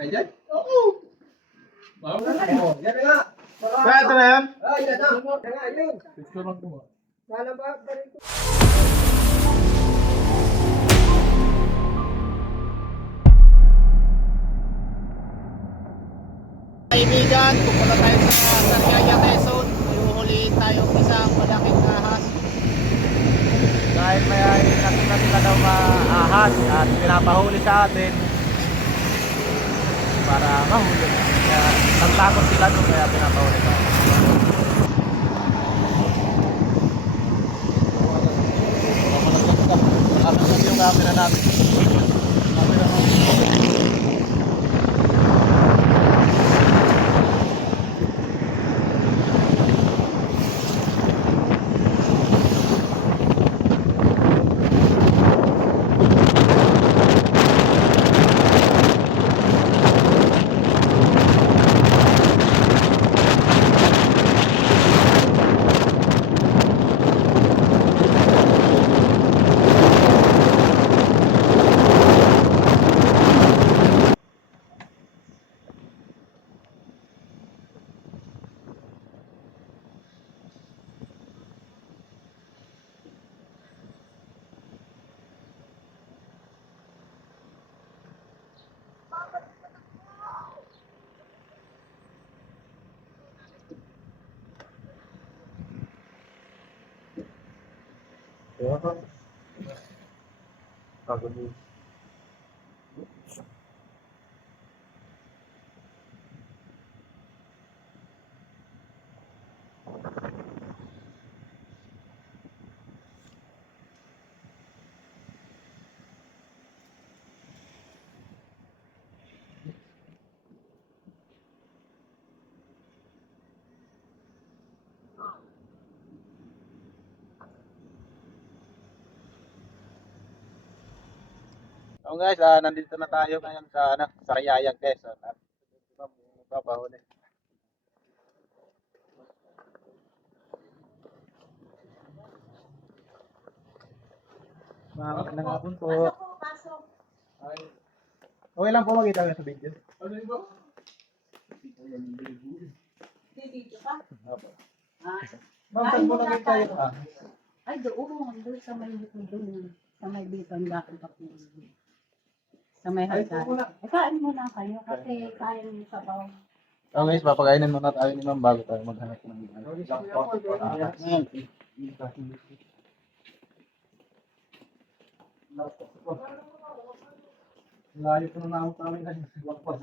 Ayan? Oo. Yan na nga. Kaya ito na yan? Yan na. Yan na, yun. Picture lang mo. Sana ba? Ganito. Kaibigan, pupunta tayo sa Sariaya Quezon. Iuhulihin tayo isang malaking ahas. Dahil may nakita daw ahas at pinapahuli sa atin para mahuli. Kaya nagtakot sila doon kaya pinapahuli tayo. Nakasunod yung camera natin. Camera natin. So guys, nandito na tayo ngayon sa Sariaya Quezon at magpapahuli. Magandang hapon po. Okay lang po makita kayo sa video. Video ka? Opo. Ah, Saan po nakita tayo? ay, doon sa may doon. Sa may dito, ang lakad ako. Sa may hagdan. Kain muna kayo kasi kaya niyo sa baw. So guys, papakainin muna tayo ni Ma'am bago tayo maghanap ng layo po na naman kami na lagpas.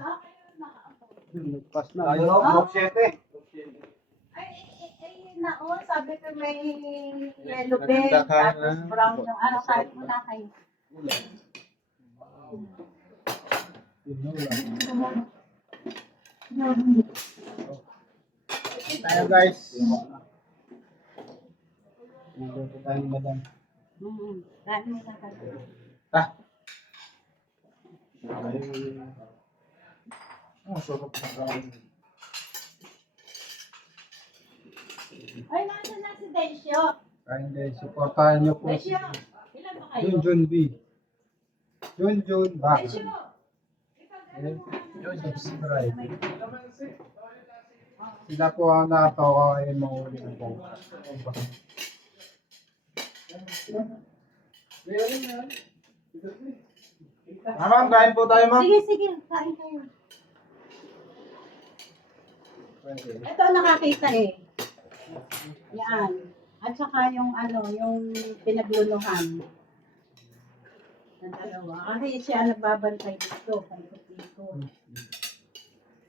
Lagpas na. Layo na, Block 7. Naon, sabi ko may yellow bed, tapos brown yung ano, kahit muna kayo. Tayo guys. Nandito tayo ni Madam. Kain muna kayo. Sarap na kain. Ay, nasa na si Desyo. Kain guys, supportahan niyo po. Desyo, ilan ba kayo? Jun B. Jun Bak. Desyo, Subscribe. Sila po ang nakatawa kayo mahuli ng po. Ma'am, kain po tayo ma'am. sige, kain kayo. Ito nakakita eh. Yan. At saka yung ano, yung pinagluluhan. Ng dalawa. Kasi siya nagbabantay dito. Palikot dito.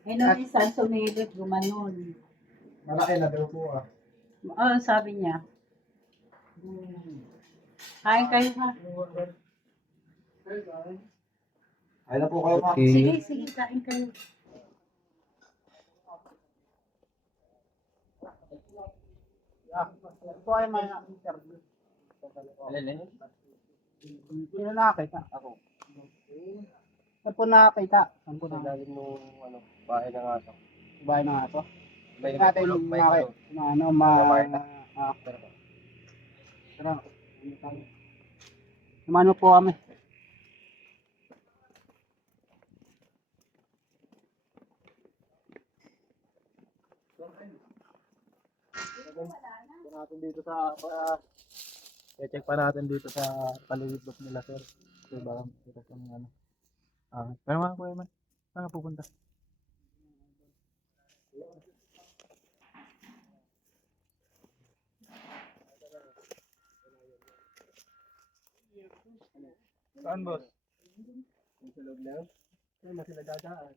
Eh, nung minsan sumilip, gumanon. Malaki na daw po ah. Oo, sabi niya. Kain kayo ha. Ay na po kayo ma'am. Sige, kain kayo. Ito ay may interview. Sino nakakita? Ako. Saan po nakakita? Saan po Sa nakakita? ilalim nung bahay ng aso. Bahay ng aso? May Natin nagpulog, may nakakita. kulog. Na ano, Tara. Sumano po kami. natin dito sa check pa natin dito sa palibot nila sir. So baka makita sa mga ano. Pero mga kuya man, saan ka pupunta? Saan boss? Sa loob lang. Saan na sila dadaan?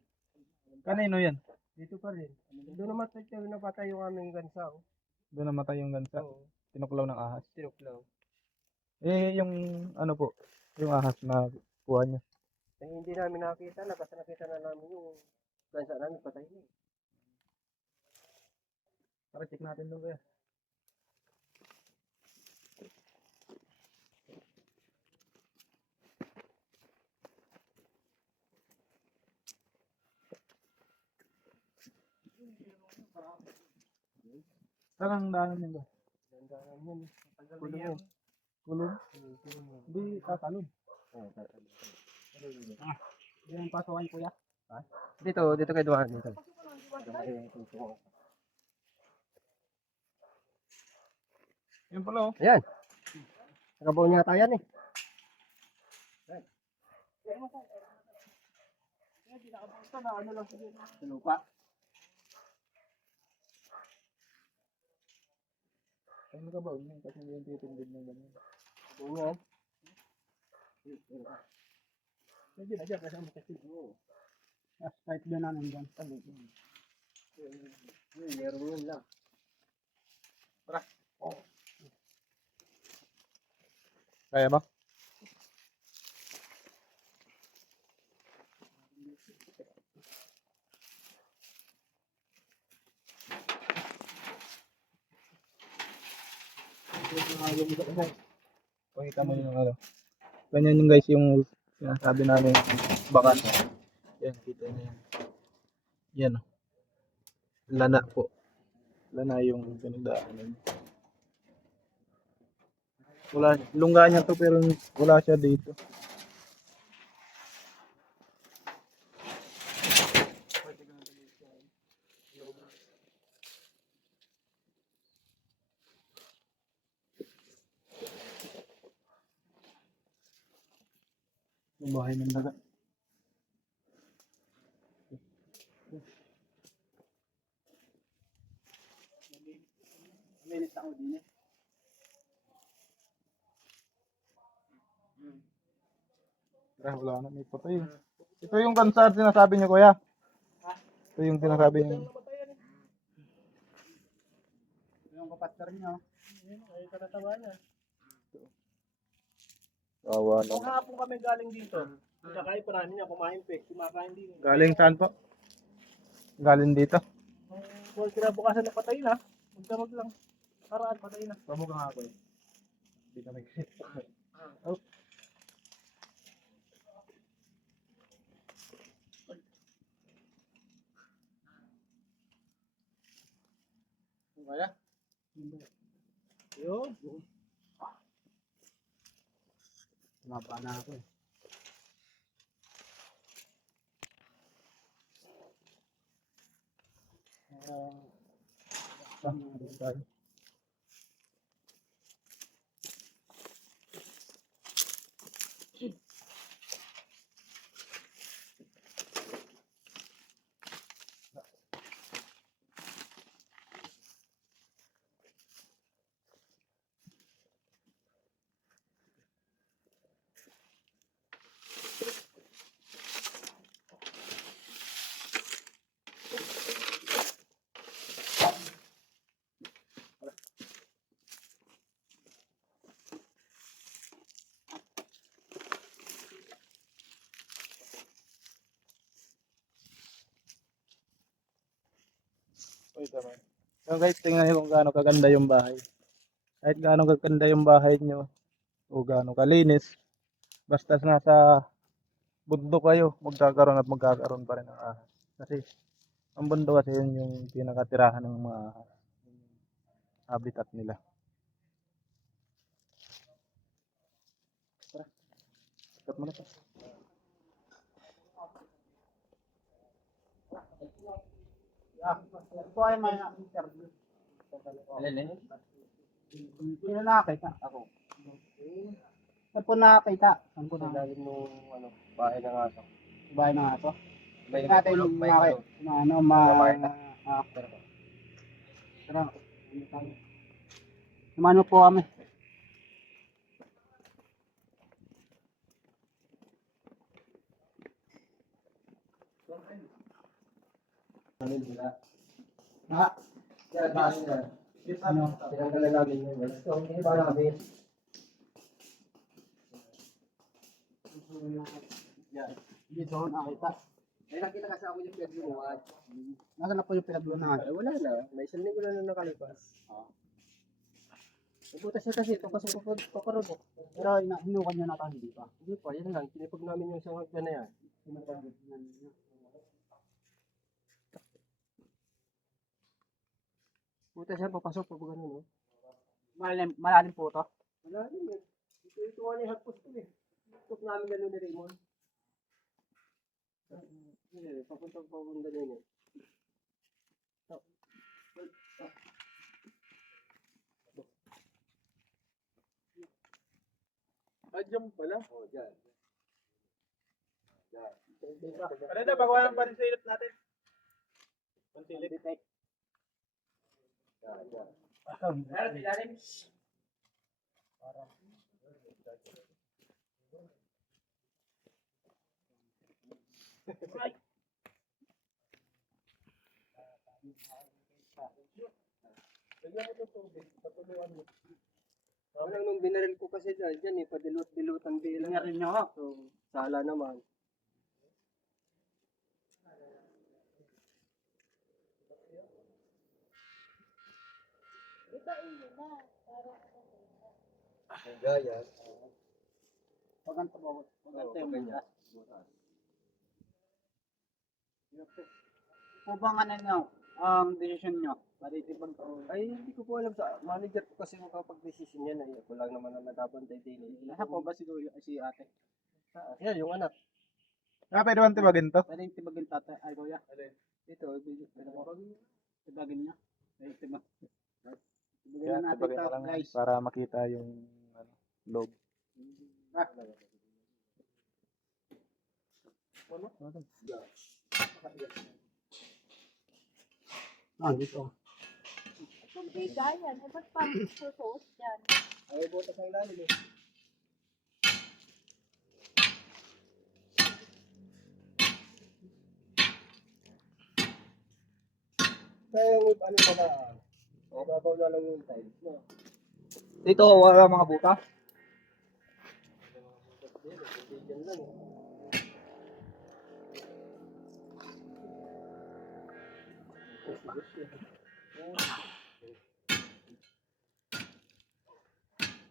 Kanino yan? Dito pa rin. Doon naman tayo napatay yung aming gansa. Oh. Doon namatay yung gansa. Oo. Tinuklaw ng ahas. Tinuklaw. Eh yung ano po, yung ahas na kuha niya. Eh, hindi namin nakita na. Basta nakita na namin yung gansa namin patay na. Tara check natin doon kuya. Saan ang daanan yun ba? Dandanan yun. Kulong yun. Kulong? Hindi tatalon. Yan ang pasukan kuya. Dito kay Duhan. Dito. Yun pala oh. Ayan. Nakabaw niya tayo yan eh. Sa lupa. Ay nakabaw niya kasi hindi yung titindid ng ganyan. Nakabaw niya. Sige na dyan, kasi ang makasig. Kahit doon na nandyan. Meron yun lang. Kaya ba? Pakita mo yung ano. Ganyan yung guys yung sinasabi namin bakan. Yan, kita niyo yan. Yan oh. Lana po. Lana yung pinagdaanan. Wala, lungga niya to pero wala siya dito. Yung bahay ng daga. Minutes ako din eh. Wala na, may patay. Ito yung kansar sinasabi niyo kuya. Ito yung sinasabi niyo. Yung kapatid niyo. Ay, katatawa niya. Awa na. Kahapon kami galing dito. Kakain pa namin niya, kumain pa eh. Kumakain din. Galing saan po? Galing dito. Kung kinabukasan na patay na, magdamag lang. Paraan patay na. Pamukha nga ako eh. Hindi kami kasi. Oh. Kaya? Yun. Tumaba na ako eh. So guys, tingnan niyo kung gaano kaganda yung bahay. Kahit gaano kaganda yung bahay nyo o gaano kalinis, basta nasa bundok kayo, magkakaroon at magkakaroon pa rin ng ahas. Kasi ang bundok kasi yun yung pinakatirahan ng mga ahas, habitat nila. Tara, sikat mo na pa. Ito ay may interview. Alin? Sino nakakita? Ako. Saan po nakakita? Saan po Sa nakakita? ilalim nung bahay ng aso. Bahay na nga to. May Natin kulog, may makita. kulog. Ano, Makita. Tara. Sumano po kami. Ha? Ano? Tinanggalan namin yun. So, hindi ba namin? Dito ako nakita. May nakita kasi ako yung pinaglunuan. Nasaan na po yung pinaglunan? Ay, wala na. May isang linggo na nakalipas. Nabutas niya kasi ito kasi paparod. Pero hinukan nyo na ito, hindi pa. Hindi pa, yan lang. Pinipag namin yung isang hagdan na yan. Butas yan, papasok pa ba ganun, no? Malalim po ito. Wala rin eh. Ito nga yung hagpos ko eh. Tok namin ganun ni Raymond. Papunta din eh. Diyan pala. Oh, dyan. Dyan. Ano na, bagawa ng pansilit natin. Pansilit. Dyan, dyan. Meron, ilalim. Lagyan mo itong tubig. Patuluan mo. Walang nung binaril ko kasi dyan eh, padilot-dilutan bilang. Tingnan nyo ako. So, sala naman. Ang gaya. Paganto po. Paganto yung ganyan. Po bang ano nyo? Ang decision nyo? Matitipag ko. Ay, hindi ko po alam sa manager ko kasi makapag-decision yan eh. Ako lang naman ang nagabantay din eh. Nasa po ba si ate? Yan, yung anak. Pwede ba tibagin to? Pwede yung tibagin tatay. Ay, kuya. Ito, Tibagin niya. Ay, tibag. Tibagin Yan, na natin tibagin ito, na lang guys. para makita yung log. Dito. Tubig, yan. Eh, ba't pa susuot yan? ay butas ang lalim eh. Kaya yung ano pala, babaw na lang yung tiles, no? Dito, wala mga buta. Yan lang eh.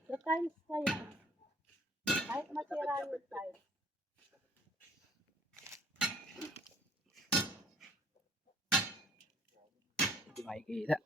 Sa tiles kaya. Kahit matira yung tiles. Hindi makikita.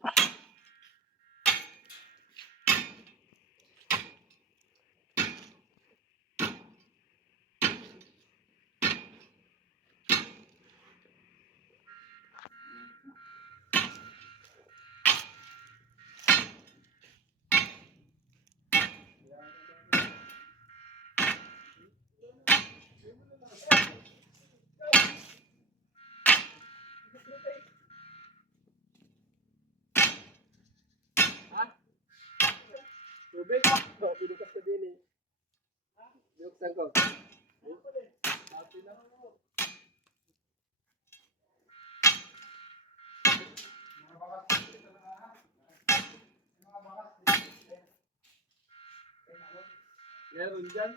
Tubig? Pinukas ka din eh. Binuksan ko. Meron dyan.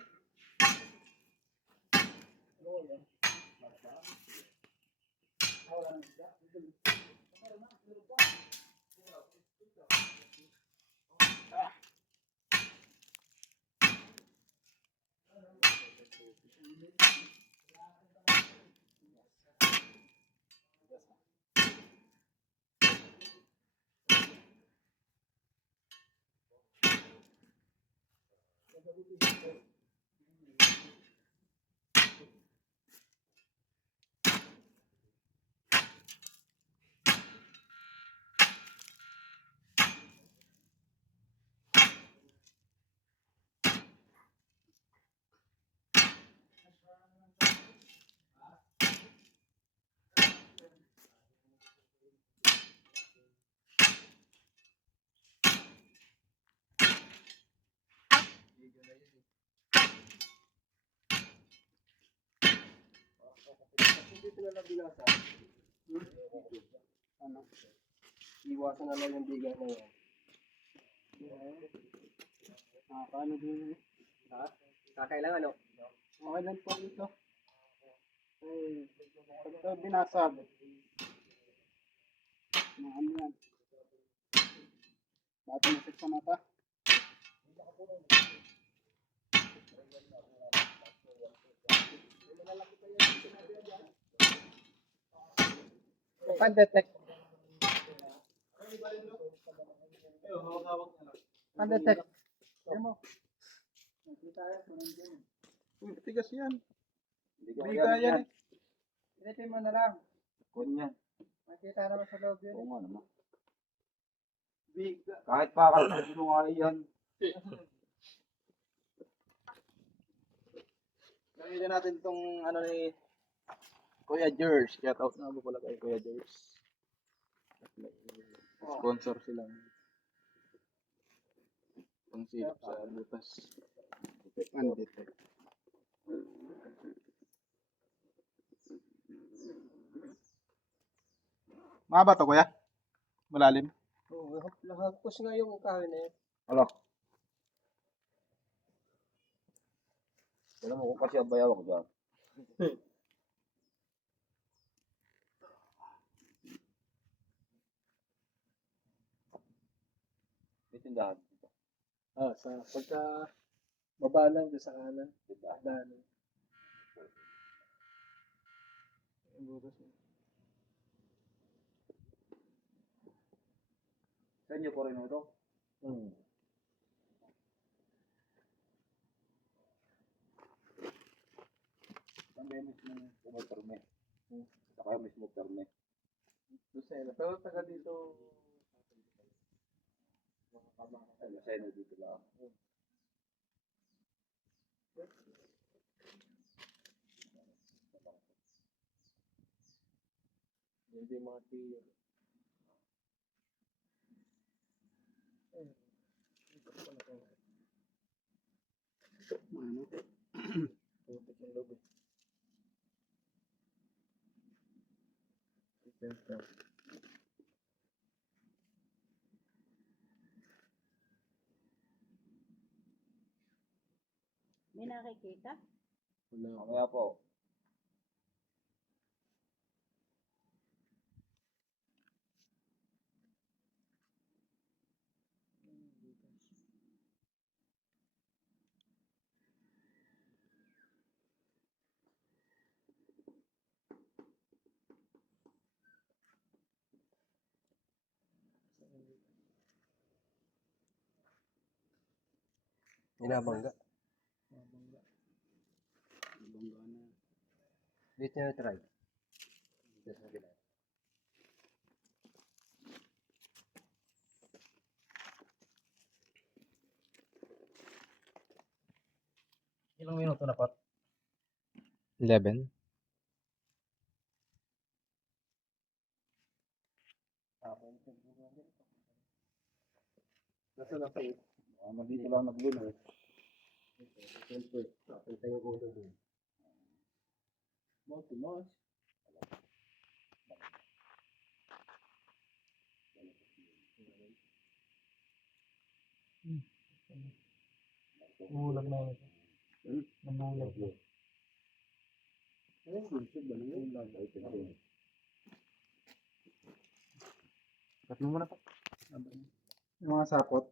Dito na lang binasa. Ano? Iwasan na lang yung biga na yan. Paano din? Ha? Kakailangan ano? Okay lang po ito. Ay, ito binasag. Ano yan? Ba't masik sa mata? Pan-detect. Pan-detect. Ayan mo. Tigas yan. Biga yan eh. Ilitin mo na lang. Kunya. Makita naman sa loob yun. Oo nga naman. Biga. Kahit pakal mo nga yan. Gamitin natin itong ano ni Kuya George. Shout out na po pala kay Kuya George. Sponsor sila. Pang silip sa butas. Pan-detect. Mahaba to kuya? Malalim? Oo, nakapos nga yung kahoy na yun. Alo. Alam mo kung kasi ang bayaw ko dyan. May tindahan. Sa pagka baba lang doon sa kanan. Tindahan. Sa inyo po rin ito? Ang bemis ng kumotorme. Saka yung mismo terme. Lucena. Pero taga dito. Sa inyo dito lang. Hindi mga tiyo. Ano? Putik yung loob eh. May nakikita? Kaya po. Inabangga. Dito na try. Dito sa gila. Ilang minuto na pa? 11. Nasa na kayo? Dito lang naglulo. Tayo ko doon. Multi-mouse. Ulag na yun. Nabulag na. Kat mo muna pa. Yung mga sapot.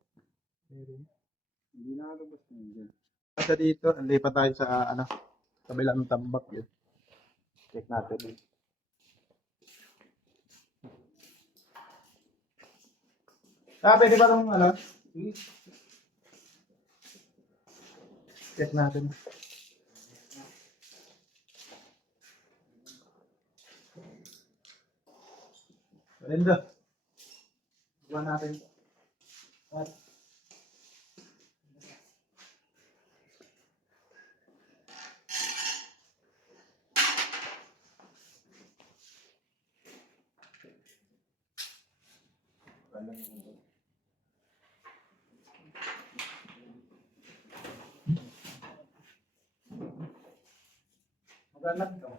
Hindi nakalabas na yun. Kasi dito, lipat tayo sa ano, kabilang tambak yun. Check natin. Pwede ba itong ano? Check natin. Lindo. Buwan natin. At maganda ito.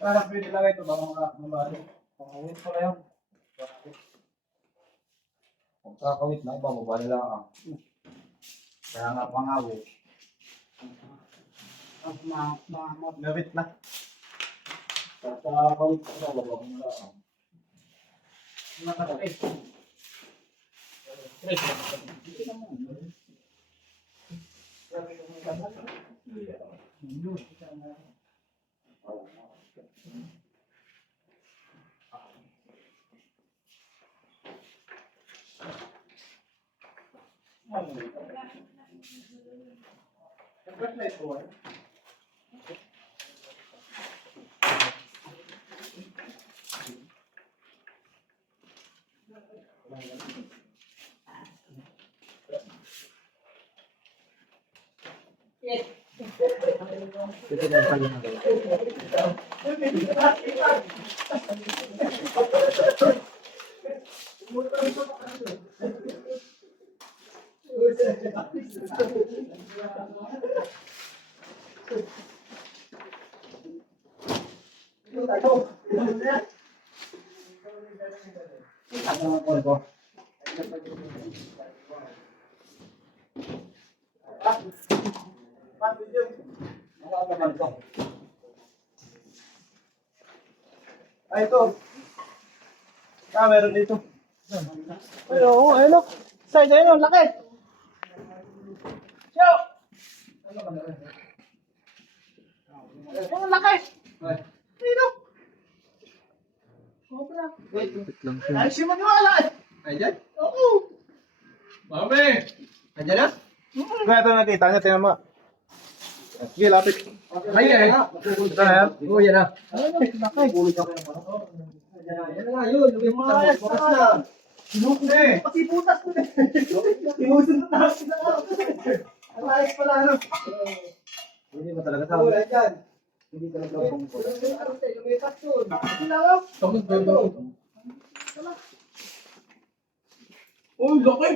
Para pwede lang ito ba mga pangawit ko na yun. Kung kakawit na iba, mabali lang ako. Kaya nga pangawit. Gawit na. Kakawit ko na, babang na ako. Nakakawit. Ay, ito. Meron dito. Ay, oo, ay, look. Side, ayun, laki. Siyo! Ayun, laki. Ay, look. Sobra. Ay, si Manuela. Ay, dyan? Oo. Mami! Andiyan na? Kaya ito nakita niya, tingnan mo. Sige, lapit. Ay, ay. Ito na yan? Oo, yan na. Ayun, laki. Yan na nga yun. Yung mga bukas na. Sinuk na eh. Pati butas ko na. Inusunod na ako na. Ang ayos pala, ano? Hindi mo talaga tao. Wala dyan. Hindi talaga bungkol. Tamad ba ito? Oh, laki.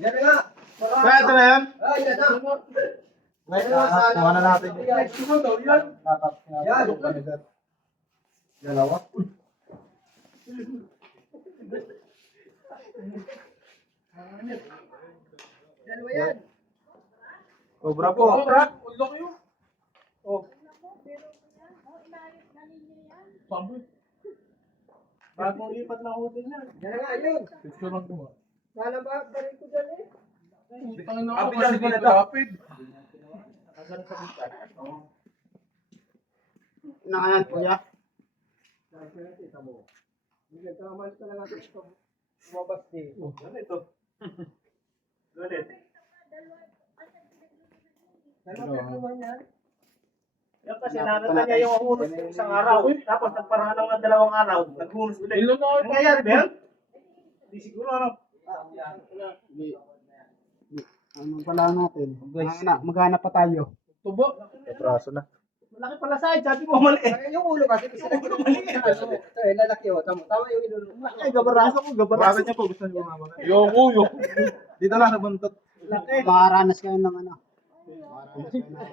Yan na nga. Kaya ito na yan? Yan na. Wait, kuha na natin. Yan. Dalawa. Sobra po. Sobra. Ang laki yun. Oh. Sabi. Bagong lipat na hotel niya. Yan na nga yun. Picture lang ko. Sana ba balik ko dyan eh? Tangin na ako Kapit kasi lang pala dito to. rapid. Nakayan po ya. Lumabas din. Ano ito? Ganit. Yan kasi nakita niya yung hunos ng isang araw. Tapos nagparaan ng 2 araw. Naghunos ulit. Ang nangyayari ba yan? Hindi siguro ano. Ano pala natin? Maghanap pa tayo. Tubo. Kapraso na. Malaki pala sa'yo. Sabi mo mali. Yung ulo kasi. Ulo mali. Ito eh, lalaki o. Tama yung ulo. Ay, gabaraso ko. Gabaraso. Bakit niya po gusto niyo kumama? Yoko. Dito lang nabuntot. Laki. Makaranas kayo ng ano.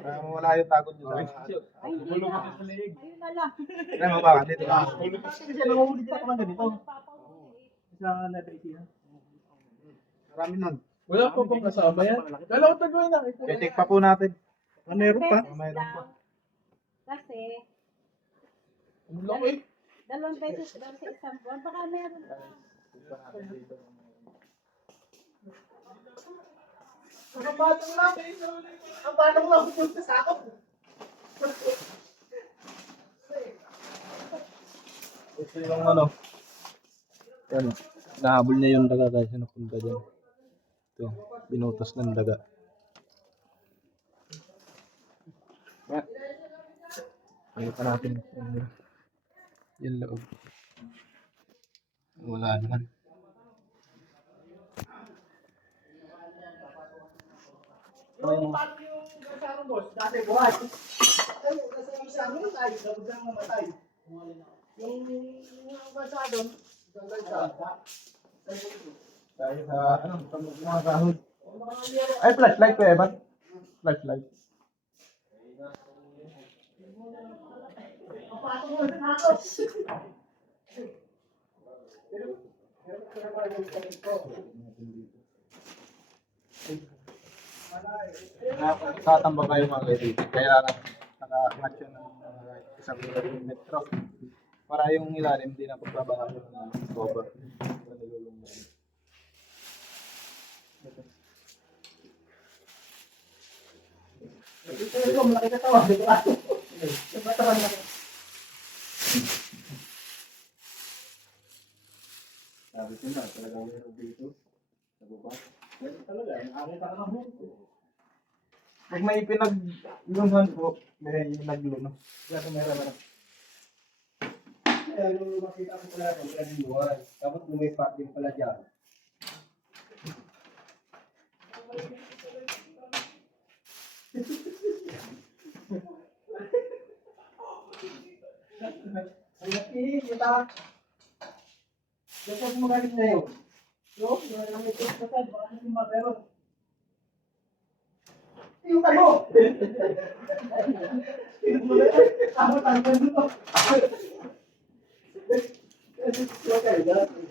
Para mawala yung tagot niyo sa Ulo kasi sa leeg. Kaya mabaka, dito lang. Kasi siya nanguhuli din ako ng ganito. Sa Nebrisia. Marami nun. Wala pa pong kasama yan. Dalawa tagawin na. I-check pa po natin. Meron pa. Mayroon pa. Kasi, Ang laki. 2 beses daw sa isang buwan. Baka meron pa. Ang batang lang. Ang batang lang. Punta sa ako. Ito yung ano. Ano. Nahabol niya yung daga guys. Napunta dyan. Ito. Binutas ng daga. Ano pa natin yung loob. Wala naman. Yung paano yung gasaro boss? Dati buhay. Ay, kasi yung gasaro nun ay dapat lang mamatay. Yung gasaro, Dahil sa ano, mga sahod. Ay, flashlight ko, Evan. Flashlight. Tatamba kayo mga kaibigan. Kaya naka-match yun ng isang metro. Para yung ilalim, hindi na pagbabahan ng cover. Ito, malaki ka tawa. Dito ako. Ito, tawa malaki. Sabi ko na, talagang meron dito. Sa baba. Ito talaga, nakakita ka ng huli. Pag may pinaglunan po, may nagluno. Kaya meron. Eh, nung makita ko pala ito, pinagluhan. Tapos lumipat din pala dyan. Ang laki, kita. Kasi kung magalit na yun. No? Yung may test na tayo, baka hindi meron. Yung ano? Ako tanggal dito. Okay, dati.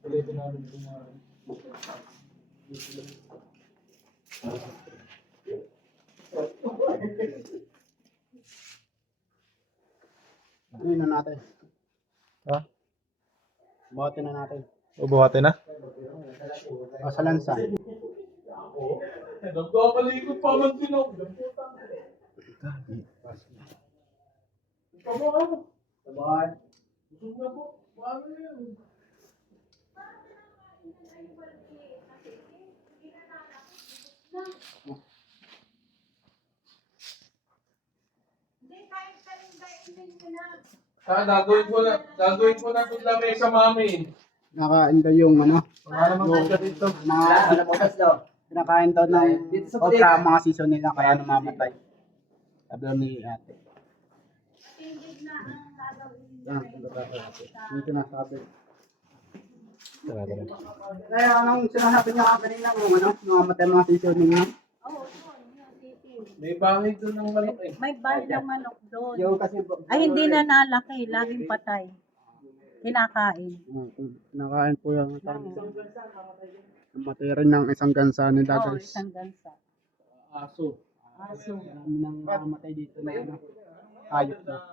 Ulitin namin kung Ano na natin? Ha? Buhatin na natin. Ubuhatin na? O sa lansa. Nagkakalikot pa man din ako. Sabay. Busog na po. Paano yan? Gagawin ko na itong lamesa, mami. Nakain daw yung ano, Wala naman ka dito. mga kinakain daw ng okra ang mga season nila kaya namamatay. Sabi daw ni ate. Yan, dito na sabi. Kaya anong sinasabi niya kanina ng ano, namamatay ang mga season nila? May bahay doon ng malaki. May bahay ng manok doon. Yung kasi Ay, hindi na nalaki. Laging patay. Kinakain. nakain po yung namatay rin ng isang gansa nila Oo, guys. isang gansa. Aso. Aso. Marami nang namamatay dito na ano, hayop na.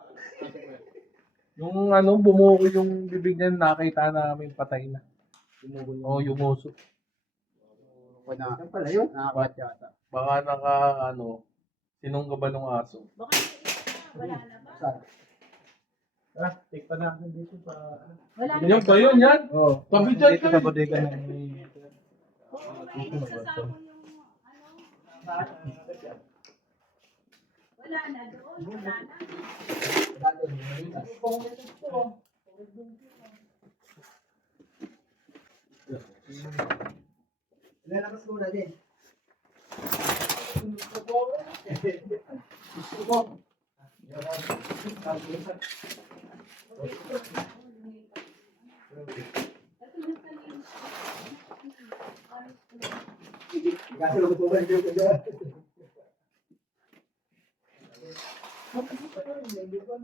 Yung ano, bumuko yung bibig niya, nakita namin patay na. Oo, yumuso. Na, nakakat yata. Baka sinungga ba ng aso? Wala na ba? Take pa natin dito pa. Wala na. Yan ba yun, yan? Oo. Tabi dyan Dito kayo. sa bodega ng Wala na doon. Wala na. Lalabas ko na din.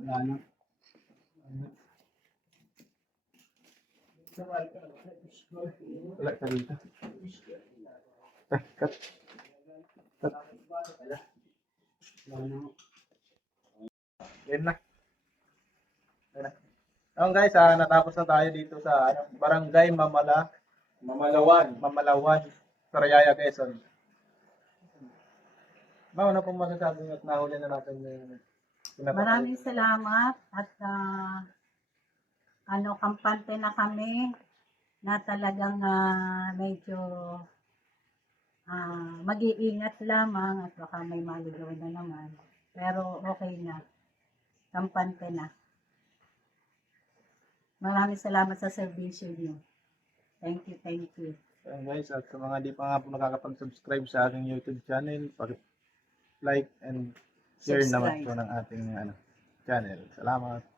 Wala na. Wala ka dito. Cut. Wala na. Yan na. Guys, natapos na tayo dito sa Barangay Mamalawan, Sariaya, Quezon. Ano pong masasabi at nahuli na natin yung Maraming salamat at kampante na kami na talagang medyo mag-iingat lamang at baka may maligaw na naman. Pero okay na. Kampante na. Maraming salamat sa serbisyo niyo. Thank you, thank you. Ayan guys, at sa mga di pa nga po nakakapag-subscribe sa aking YouTube channel, like and share naman Subscribe. po ng ating channel. Salamat.